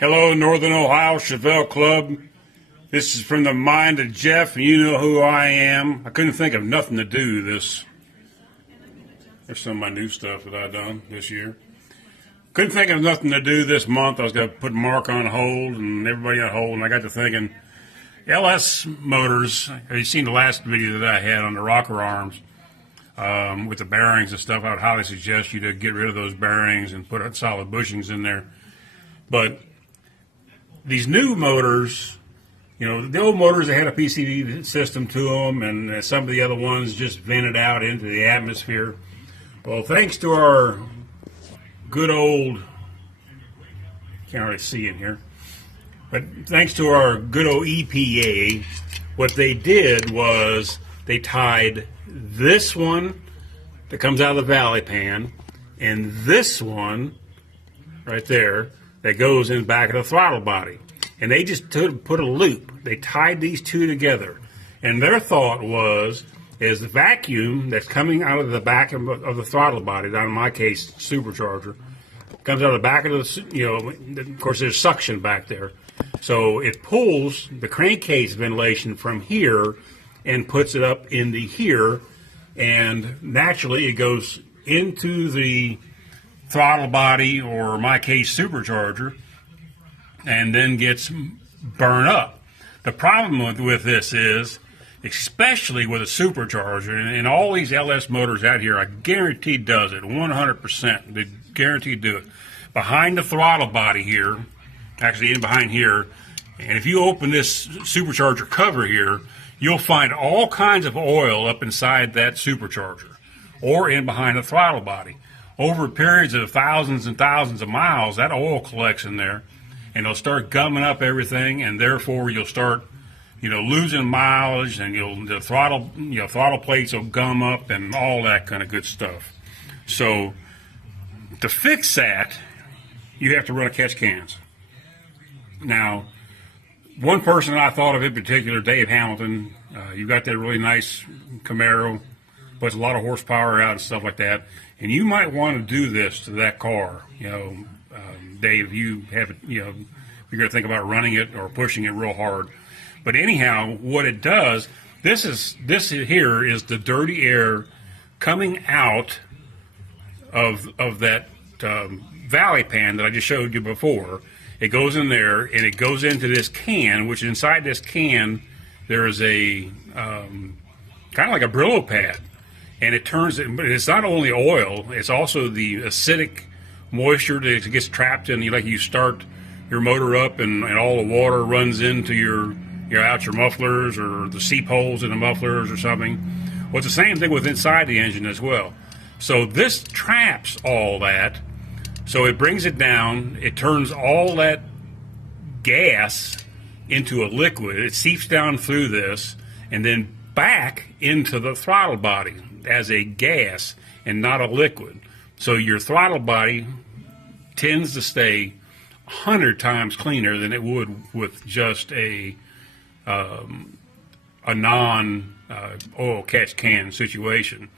Hello, Northern Ohio Chevelle Club. This is from the mind of Jeff, and you know who I am. I couldn't think of nothing to do this. There's some of my new stuff that I've done this year. Couldn't think of nothing to do this month. I was going to put Mark on hold and everybody on hold, and I got to thinking, LS Motors, have you seen the last video that I had on the rocker arms with the bearings and stuff? I would highly suggest you to get rid of those bearings and put solid bushings in there. But these new motors, you know, the old motors, they had a PCV system to them, and some of the other ones just vented out into the atmosphere. Well, thanks to our good old, can't really see in here, but thanks to our good old EPA, what they did was they tied this one that comes out of the valley pan and this one right there that goes in the back of the throttle body. And they just put a loop. They tied these two together. And their thought was, is the vacuum that's coming out of the back of the throttle body, down in my case, supercharger, comes out of the back of the, you know, of course there's suction back there. So it pulls the crankcase ventilation from here and puts it up into here. And naturally it goes into the throttle body, or in my case supercharger, and then gets burned up. The problem with this is, especially with a supercharger, and all these LS motors out here, I guarantee does it 100%. They guarantee do it. Behind the throttle body here, actually in behind here, and if you open this supercharger cover here, you'll find all kinds of oil up inside that supercharger or in behind the throttle body. Over periods of thousands and thousands of miles, that oil collects in there, and it'll start gumming up everything, and therefore you'll start, you know, losing mileage, and the throttle plates will gum up and all that kind of good stuff. So to fix that, you have to run a catch cans. Now, one person I thought of in particular, Dave Hamilton, you got that really nice Camaro, puts a lot of horsepower out and stuff like that, and you might want to do this to that car. You know, Dave, you have, you know, you're going to think about running it or pushing it real hard. But anyhow, what it does, this here is the dirty air coming out of that valley pan that I just showed you before. It goes in there and it goes into this can, which inside this can there is a kind of like a Brillo pad, and it turns it. But it's not only oil; it's also the acidic moisture that gets trapped in. Like you start your motor up, and all the water runs into your out your mufflers or the seep holes in the mufflers or something. Well, it's the same thing with inside the engine as well. So this traps all that. So it brings it down. It turns all that gas into a liquid. It seeps down through this and then back into the throttle body as a gas and not a liquid. So your throttle body tends to stay 100 times cleaner than it would with just a non oil catch can situation.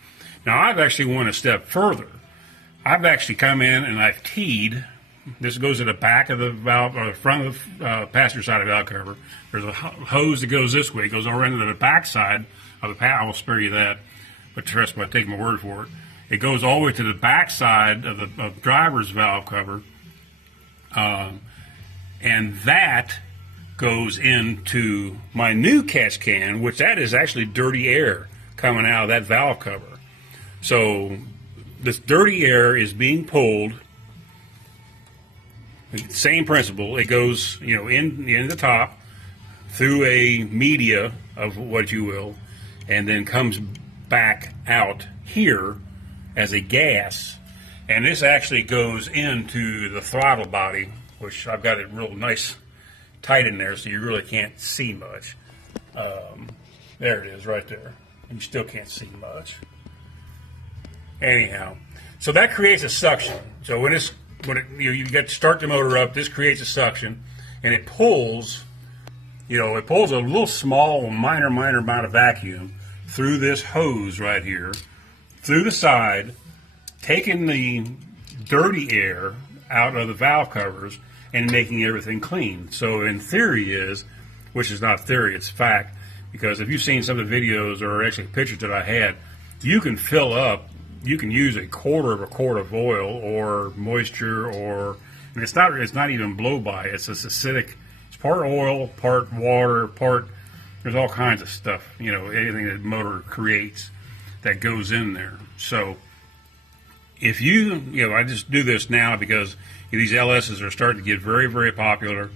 Now I've actually went a step further. I've actually come in and I've teed. This goes at the back of the valve, or the front of the passenger side of the valve cover. There's a hose that goes this way. It goes over into the back side of the I will spare you that, but trust me, take my word for it. It goes all the way to the back side of the driver's valve cover, and that goes into my new catch can, which that is actually dirty air coming out of that valve cover. So this dirty air is being pulled. Same principle. It goes, you know, in the top through a media of what you will, and then comes back out here as a gas. And this actually goes into the throttle body, which I've got it real nice tight in there, so you really can't see much. There it is, right there. You still can't see much. Anyhow, so that creates a suction. So when you get to start the motor up, this creates a suction, and it pulls, you know, it pulls a little small, minor amount of vacuum through this hose right here, through the side, taking the dirty air out of the valve covers, and making everything clean. So in theory is, which is not theory, it's fact, because if you've seen some of the videos or actually pictures that I had, you can fill up, you can use a quarter of a quart of oil or moisture, or and it's not even blow by, it's just acidic. It's part oil, part water, there's all kinds of stuff, anything that motor creates that goes in there. So if I just do this now because these LSs are starting to get very, very popular.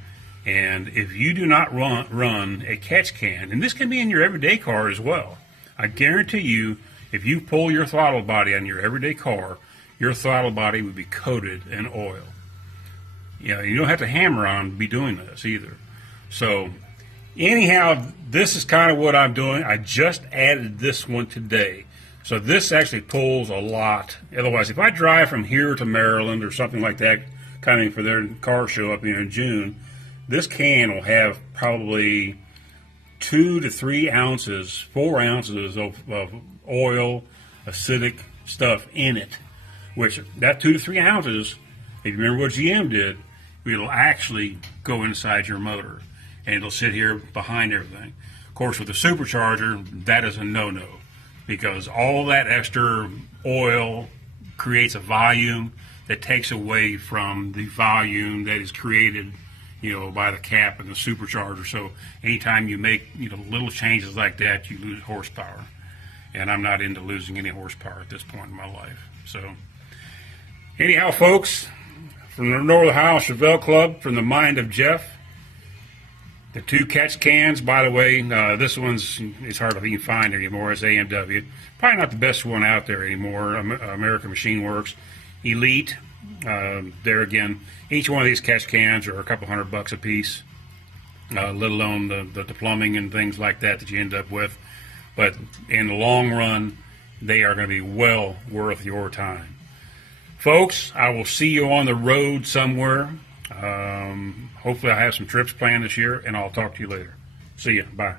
And if you do not run a catch can, and this can be in your everyday car as well, I guarantee you, if you pull your throttle body on your everyday car, your throttle body would be coated in oil. You don't have to hammer on be doing this either. So anyhow, this is kind of what I'm doing. I just added this one today. So this actually pulls a lot. Otherwise, if I drive from here to Maryland or something like that, coming for their car show up here in June, this can will have probably 2 to 3 ounces, 4 ounces of oil, acidic stuff in it. Which that 2 to 3 ounces, if you remember what GM did, it'll actually go inside your motor, and it'll sit here behind everything. Of course, with the supercharger, that is a no-no, because all that extra oil creates a volume that takes away from the volume that is created by the cap and the supercharger. So anytime you make, little changes like that, you lose horsepower. And I'm not into losing any horsepower at this point in my life. So anyhow, folks, from the Northern Ohio Chevelle Club, from the mind of Jeff, the 2 catch cans, by the way, this one's, it's hard to even find anymore. It's AMW. Probably not the best one out there anymore. American Machine Works Elite. There again, each one of these catch cans are a couple $100 a piece, let alone the plumbing and things like that you end up with. But in the long run, they are going to be well worth your time. Folks, I will see you on the road somewhere. Hopefully I have some trips planned this year, and I'll talk to you later. See ya. Bye.